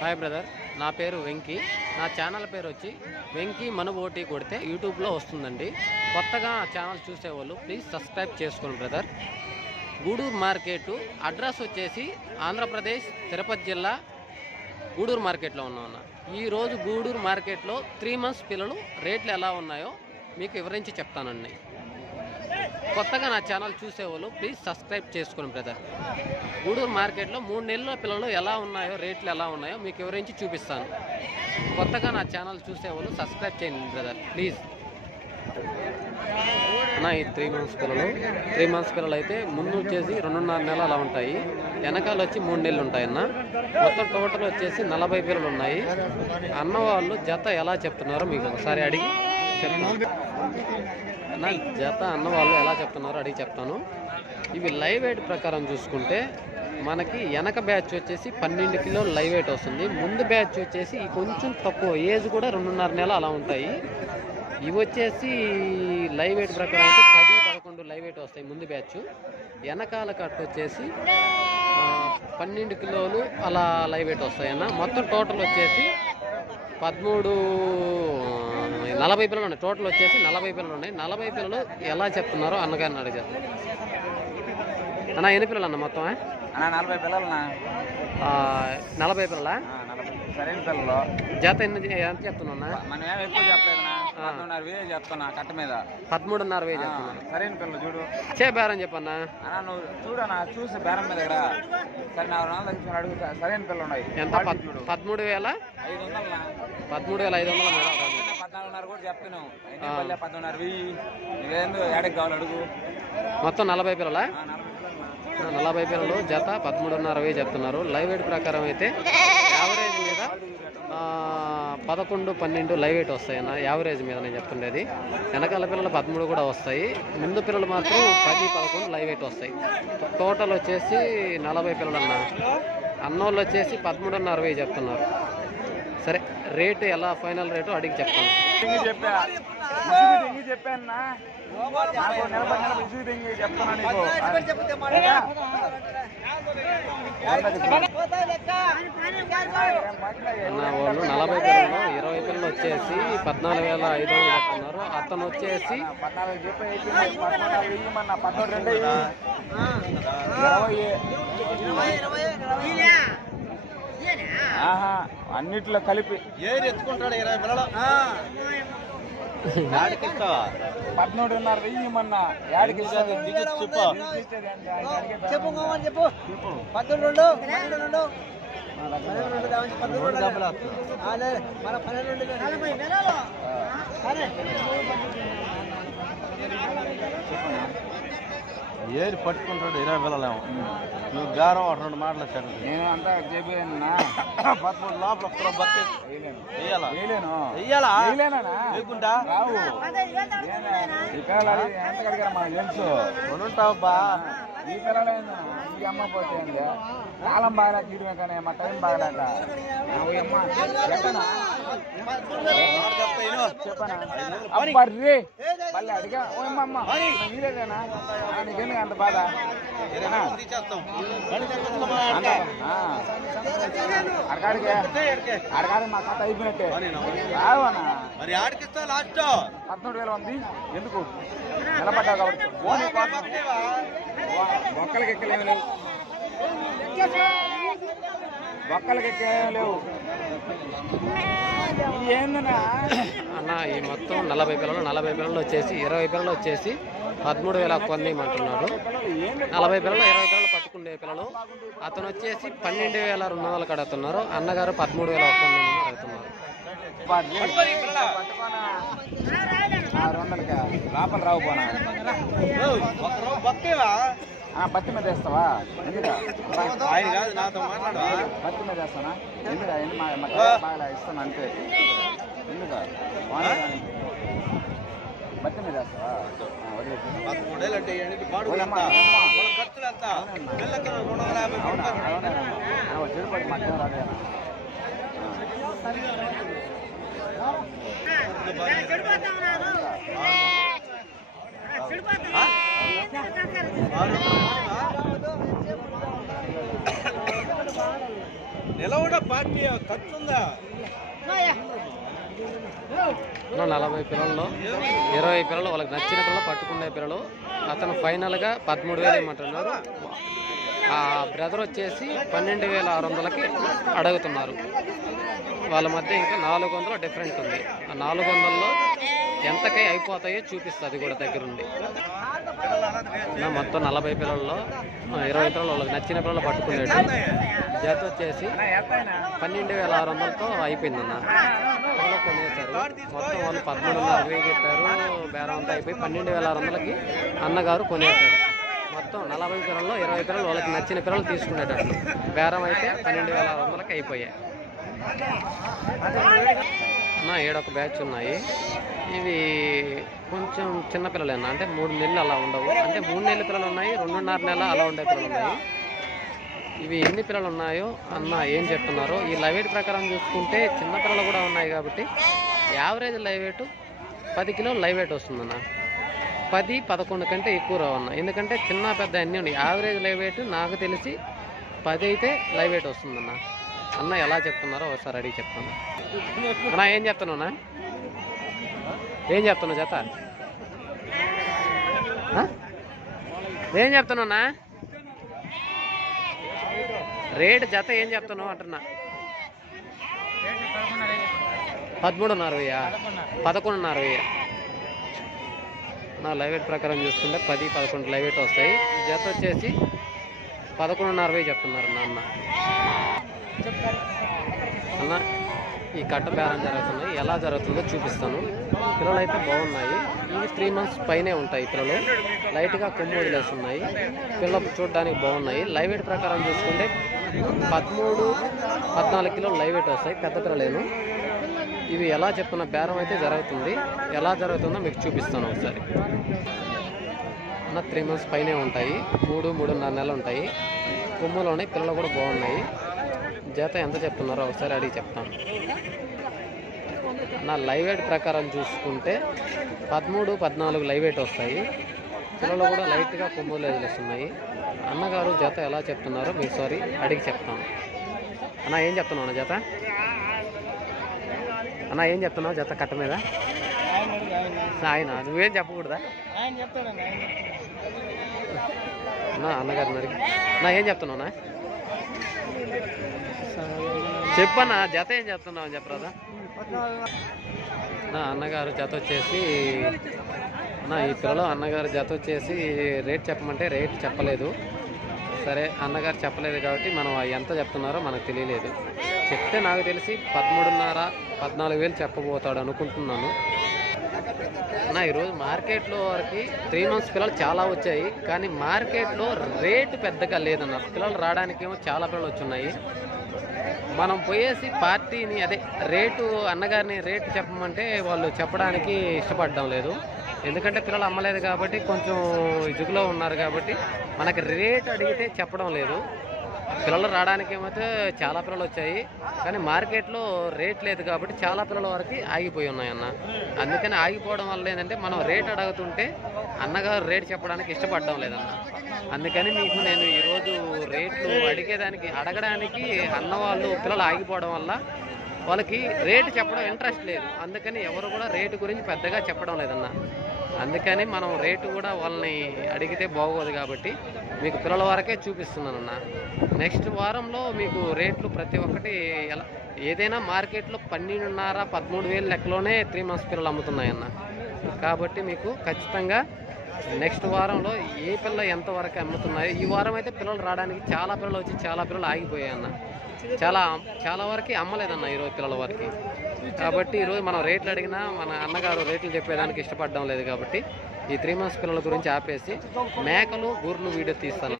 Hi brother. నా పేరు వెంకీ. నా ఛానల్ పేరు వచ్చి వెంకీ మనబోటి కొడితే యూట్యూబ్లో వస్తుందండి. కొత్తగా ఆ ఛానల్ చూసేవాళ్ళు ప్లీజ్ సబ్స్క్రైబ్ చేసుకోండి బ్రదర్. గూడూరు మార్కెట్ అడ్రస్ వచ్చేసి ఆంధ్రప్రదేశ్ తిరుపతి జిల్లా గూడూరు మార్కెట్లో ఉన్నాను ఈరోజు గూడూరు మార్కెట్లో త్రీ మంత్స్ పిల్లలు రేట్లు ఎలా ఉన్నాయో మీకు వివరించి చెప్తానండి. కొత్తగా నా ఛానల్ చూసేవాళ్ళు ప్లీజ్ సబ్స్క్రైబ్ చేసుకోండి బ్రదర్ గూడూరు మార్కెట్లో మూడు నెలల పిల్లలు ఎలా ఉన్నాయో రేట్లు ఎలా ఉన్నాయో మీకు వివరించి చూపిస్తాను. కొత్తగా నా ఛానల్ చూసేవాళ్ళు సబ్స్క్రైబ్ చేయండి బ్రదర్ ప్లీజ్ నా ఈ త్రీ మంత్స్ పిల్లలు త్రీ మంత్స్ పిల్లలు అయితే ముందు వచ్చేసి రెండున్నర నెలలు అలా ఉంటాయి. వెనకాల వచ్చి మూడు నెలలు ఉంటాయి అన్న మొత్తం టోటల్ వచ్చేసి నలభై పిల్లలు ఉన్నాయి. అన్న వాళ్ళు జత ఎలా చెప్తున్నారో మీకు ఒకసారి అడిగి చెప్తాను. నా జత అన్న వాళ్ళు ఎలా చెప్తున్నారో అడిగి చెప్తాను. ఇవి లైవ్ వెయిట్ ప్రకారం చూసుకుంటే మనకి వెనక బ్యాచ్ వచ్చేసి పన్నెండు కిలోలు లైవ్ వెయిట్ వస్తుంది. ముందు బ్యాచ్ వచ్చేసి కొంచెం తక్కువ ఏజ్ కూడా రెండున్నర నెల అలా ఉంటాయి. ఇవి వచ్చేసి లైవ్ వెయిట్ ప్రకారం అయితే పది పదకొండు లైవ్ వెయిట్ వస్తాయి ముందు బ్యాచ్. వెనకాల కట్ వచ్చేసి పన్నెండు కిలోలు అలా లైవ్ వెయిట్ వస్తాయి అన్న. మొత్తం టోటల్ వచ్చేసి పదమూడు నలభై పిల్లలు ఉన్నాయి. టోటల్ వచ్చేసి నలభై పిల్లలు ఉన్నాయి. నలభై పిల్లలు ఎలా చెప్తున్నారో అన్నగారిని అడిగారు. అన్న ఎన్ని పిల్లలు అన్న మొత్తం నలభై పిల్లలనా ఆ, నలభై పిల్లలా? నలభై. సరైన పిల్లలు. జత ఎన్ని ఎంత చెప్తున్నా మనం ఎక్కువ పద్నాలుగున్నర వేలు చెప్తున్నా కట్ట మీద. పదమూడున్నర వేలు ఆ, చెప్తున్నా. సరైన పిల్లలు చూడు. చే బేరం చెప్పన్నా. అన్న నువ్వు చూడనా చూసి బేరం మీద దగ్గర సరే నా రెండు వందలు తీసుకుని అడుగు సరైన పిల్లలు ఉన్నాయి ఎంత? పదమూడు వేల? ఐదు వందలనా పదమూడు వేల ఐదు వందల పద్నాలుగున్నర కూడా పద్నాలుగున్నర వెయ్యి. నువ్వేందు ఏడకి కావాలి అడుగు. మొత్తం నలభై పిల్లలా? నలభై పిల్లలు జత పదమూడున్నర వేలు చెప్తున్నారు. లైవ్ వెయిట్ ప్రకారం అయితే యావరేజ్ మీద ఆ, పదకొండు పన్నెండు లైవ్ ఎయిట్ వస్తాయి అన్న యావరేజ్ మీద నేను చెప్తుండేది. వెనకాల పిల్లలు పదమూడు కూడా వస్తాయి. ముందు పిల్లలు మాత్రం పది పదకొండు లైవ్ ఎయిట్ వస్తాయి. టోటల్ వచ్చేసి నలభై పిల్లలు అన్న అన్నోళ్ళు వచ్చేసి పదమూడున్నర వెయ్యి చెప్తున్నారు. రేటు ఎలా ఫైనల్ రేటు అడిగి చెప్తాను. చెప్పానా వాళ్ళు నలభై పిల్లలు ఇరవై పిల్లలు వచ్చేసి పద్నాలుగు వేల ఐదు వందలు చెప్తున్నారు. అతను వచ్చేసి పద్నాలుగు చెప్పి అయిపోయింది పద్నాలుగు వెయ్యమన్నా పద్నాలుగు రెండు ఇరవై ఆహా అన్నిట్లో కలిపి. ఏది ఎత్తుకుంటాడు ఇరవై పిల్లలు? పద్మూడున్నర వెయ్యమన్నా యాడికి ఇస్తుంది? దిగు చెప్పు. చెప్పు చెప్పు. పద్దెనిమిది రెండు. పన్నెండు రెండు. రెండు మన పన్నెండు సరే. ఏది పట్టుకుంటాడు ఇరవై పిల్లలేమో నువ్వు గారం ఒక రెండు మాటలు వచ్చాను నేను అంతా చెప్పేనా పదమూడు లోపల ఒక్క బక్కి వెయ్యాలా వెయ్యాలా లేకుండా రావు. ఈ పిల్లలు అడిగి ఎంత కడిగారు మనకు తెలుసు. కొనుంటావబ్బా. ఈ పిల్లలు ఏందన్నా? ఈ అమ్మ పోతే? కాలం బాగా తీయడమే కానీ మా టైం బాగలేక. అమ్మ ఎక్కడా మళ్ళీ అడిగా. ఓ అమ్మ అమ్మ. మీరేనా నీకెందుకు అంత బాధ? అడగాడికే అడగాడి మా కథ అయిపోయినట్టే. రావనా? మరి ఆడికిస్తా లాస్ట్. పద్మూడు వేలు ఉంది. ఎందుకు? నిలబడ్డావు కాబట్టి. ఒక్కలకి ఎక్కలేము లేవు. ఒక్కలకి ఎక్కలేము లేవు. అన్న ఈ మొత్తం నలభై పిల్లలు నలభై పిల్లలు వచ్చేసి ఇరవై పిల్లలు వచ్చేసి పదమూడు వేల కొందేయమంటున్నారు నలభై పిల్లలు ఇరవై పిల్లలు పట్టుకునే పిల్లలు. అతను వచ్చేసి పన్నెండు వేల రెండు వందలు కడుగుతున్నారు అన్నగారు పదమూడు వేల ఒక్క అడుగుతున్నారు రావు పోనా? ఒకరు బక్కేవా ఆ, బత్తి మీద వేస్తావా ఎందుకా ఆయన కాదు నాతో మాట్లాడు బత్తి మీద వేస్తానా ఎందుకా ఎందు మా మా బాగా ఇస్తాను అంతే ఎందుకా బత్తి మీద వేస్తావా ఆ, వదిలేసి. పదమూడేళ్ళు అంటే ఏంటి బాడు ఓలమ్మ, ఎంత ఓలమ్మ. వాళ్ళ ఖర్చులు ఎంత నెలకి రెండు వందల యాభై అవునా రూపాయలు. అవునా ఆ, ఓ తిరుపతి మధ్యం రాలేనా ఆరు వందల నిలవడ పార్టీ ఖర్చు ఉందా? నలభై పిల్లల్లో ఇరవై పిల్లలు వాళ్ళకి నచ్చిన పిల్లలు పట్టుకునే పిల్లలు. అతను ఫైనల్గా పదమూడు వేలు ఇవ్వమంటున్నారు ఆ బ్రదర్ వచ్చేసి పన్నెండు వేల ఆరు వందలకి అడుగుతున్నారు. వాళ్ళ మధ్య ఇంకా నాలుగు వందలు డిఫరెంట్ ఉంది. ఆ నాలుగు వందల్లో ఎంతకై అయిపోతాయో చూపిస్తుంది కూడా దగ్గరుండి. నా మొత్తం నలభై పిల్లల్లో ఇరవై పిల్లలు వాళ్ళకి నచ్చిన పిల్లలు పట్టుకునేట్టు. జత వచ్చేసి పన్నెండు వేల ఆరు వందలతో అయిపోయిందన్న. వాళ్ళు కొనేశారు. మొత్తం వాళ్ళు పదమూడు వందల అరవై చెప్పారు. బేరం అంతా అయిపోయి పన్నెండు వేల ఆరు వందలకి అన్నగారు కొనేశారు. మొత్తం నలభై పిల్లల్లో ఇరవై పిల్లలు వాళ్ళకి నచ్చిన పిల్లలు తీసుకునేటట్లు బేరం అయితే పన్నెండు వేల ఆరు వందలకి అయిపోయాయి. ఏడొక బ్యాచ్ ఉన్నాయి. ఇవి కొంచెం చిన్న పిల్లలేనా? అంటే మూడు నెలలు అలా ఉండవు. అంటే మూడు నెలల పిల్లలు ఉన్నాయి రెండున్నర నెల అలా ఉండే పిల్లలు ఉన్నాయి. ఇవి ఎన్ని పిల్లలు ఉన్నాయో అన్న ఏం చెప్తున్నారు? ఈ లైవ్ వెయిట్ ప్రకారం చూసుకుంటే చిన్న పిల్లలు కూడా ఉన్నాయి కాబట్టి యావరేజ్ లైవ్ వెయిట్ పది కిలో లైవ్ వెయిట్ వస్తుందన్న. పది పదకొండు కంటే ఎక్కువ రావన్న ఎందుకంటే చిన్న పెద్ద అన్నీ ఉన్నాయి. యావరేజ్ లైవ్ వెయిట్ నాకు తెలిసి పది అయితే లైవ్ వెయిట్ వస్తుందన్న. అన్న ఎలా చెప్తున్నారో ఒకసారి అడిగి చెప్తాను అన్న ఏం చెప్తున్నావునా ఏం చెప్తున్నావు జత? ఏం చెప్తున్నావునా రేట్ జత ఏం చెప్తున్నావు అంటున్నా. పదమూడున్నర వెయ్యా పదకొండున్నర వెయ్యి నా లైవ్ వెయిట్ ప్రకారం చూసుకుంటే పది పదకొండు లైవ్ వెయిట్ వస్తాయి. జత వచ్చేసి పదకొండున్నర వెయ్యి చెప్తున్నారు నాన్న అన్న ఈ కట్ట బేరం జరుగుతున్నాయి ఎలా జరుగుతుందో చూపిస్తాను. పిల్లలు అయితే బాగున్నాయి. ఇవి త్రీ మంత్స్ పైనే ఉంటాయి పిల్లలు. లైట్గా కొమ్ము వదిలేస్తున్నాయి. పిల్లలు చూడడానికి బాగున్నాయి. లైవ్ వెయిట్ ప్రకారం చూసుకుంటే పదమూడు పద్నాలుగు కిలోలు లైవ్ వెయిట్ వస్తాయి. పెద్ద పిల్లలేను. ఇవి ఎలా చెప్తున్న బేరం అయితే జరుగుతుంది. ఎలా జరుగుతుందో మీకు చూపిస్తాను ఒకసారి. అన్న త్రీ మంత్స్ పైనే ఉంటాయి. మూడు మూడున్నర నెలలు ఉంటాయి. కొమ్ములు ఉన్నాయి. పిల్లలు కూడా బాగున్నాయి. జత ఎంత చెప్తున్నారో ఒకసారి అడిగి చెప్తాను నా లైవ్ వెయిట్ ప్రకారం చూసుకుంటే పదమూడు పద్నాలుగు లైవ్ వెయిట్ వస్తాయి. పిల్లలు కూడా లైట్గా కొమ్ములు వదిలేస్తున్నాయి. అన్నగారు జత ఎలా చెప్తున్నారో మీకు సారీ అడిగి చెప్తాను అన్న ఏం చెప్తున్నావు అన్న జత? అన్న ఏం చెప్తున్నావు జత కట్ట మీద? ఆయన నువ్వేం చెప్పకూడదా? అన్న అన్నగారిని అడిగి నా ఏం చెప్తున్నావు అన్న? చెప్పన్నా జత ఏం చెప్తున్నావు చెప్పరాదా నా అన్నగారు జత వచ్చేసి నా ఈ పిల్లలు అన్నగారు జత వచ్చేసి రేట్ చెప్పమంటే రేట్ చెప్పలేదు. సరే అన్నగారు చెప్పలేదు కాబట్టి మనం ఎంత చెప్తున్నారో మనకు తెలియలేదు. చెప్తే నాకు తెలిసి పదమూడున్నర పద్నాలుగు వేలు చెప్పబోతాడు అనుకుంటున్నాను. నా ఈరోజు మార్కెట్లో వరకు త్రీ మంత్స్ పిల్లలు చాలా వచ్చాయి. కానీ మార్కెట్లో రేటు పెద్దగా లేదన్న పిల్లలు రావడానికి ఏమో చాలా పిల్లలు వచ్చున్నాయి. మనం పోయేసి పార్టీని అదే రేటు అన్నగారిని రేటు చెప్పమంటే వాళ్ళు చెప్పడానికి ఇష్టపడడం లేదు. ఎందుకంటే పిల్లలు అమ్మలేదు కాబట్టి కొంచెం ఇజుగులో ఉన్నారు కాబట్టి మనకి రేట్ అడిగితే చెప్పడం లేదు. పిల్లలు రావడానికి ఏమైతే చాలా పిల్లలు వచ్చాయి. కానీ మార్కెట్లో రేట్ లేదు కాబట్టి చాలా పిల్లల వరకు ఆగిపోయి ఉన్నాయన్న. అందుకని ఆగిపోవడం వల్ల ఏంటంటే మనం రేట్ అడుగుతుంటే అన్నగారు రేట్ చెప్పడానికి ఇష్టపడడం లేదన్న. అందుకని మీకు నేను ఈరోజు రేట్లు అడిగేదానికి అడగడానికి అన్న వాళ్ళు పిల్లలు ఆగిపోవడం వల్ల వాళ్ళకి రేటు చెప్పడం ఇంట్రెస్ట్ లేదు. అందుకని ఎవరు కూడా రేటు గురించి పెద్దగా చెప్పడం లేదన్న. అందుకని మనం రేటు కూడా వాళ్ళని అడిగితే బాగోదు కాబట్టి మీకు పిల్లల వరకే చూపిస్తున్నానన్న. నెక్స్ట్ వారంలో మీకు రేట్లు ప్రతి ఒక్కటి ఎలా ఏదైనా మార్కెట్లో పన్నెండున్నర పదమూడు వేలు లెక్కలోనే త్రీ మంత్స్ పిల్లలు అమ్ముతున్నాయన్న. కాబట్టి మీకు ఖచ్చితంగా నెక్స్ట్ వారంలో ఏ పిల్ల ఎంతవరకు అమ్ముతున్నాయో ఈ వారం అయితే పిల్లలు రావడానికి చాలా పిల్లలు వచ్చి చాలా పిల్లలు ఆగిపోయాయి అన్న. చాలా చాలా వరకు అమ్మలేదన్న ఈరోజు పిల్లల వరకు. కాబట్టి ఈరోజు మనం రేట్లు అడిగినా మన అన్నగారు రేట్లు చెప్పేదానికి ఇష్టపడడం లేదు కాబట్టి ఈ త్రీ మంత్స్ పిల్లల గురించి ఆపేసి మేకలు గూర్లు వీడియో తీస్తాను.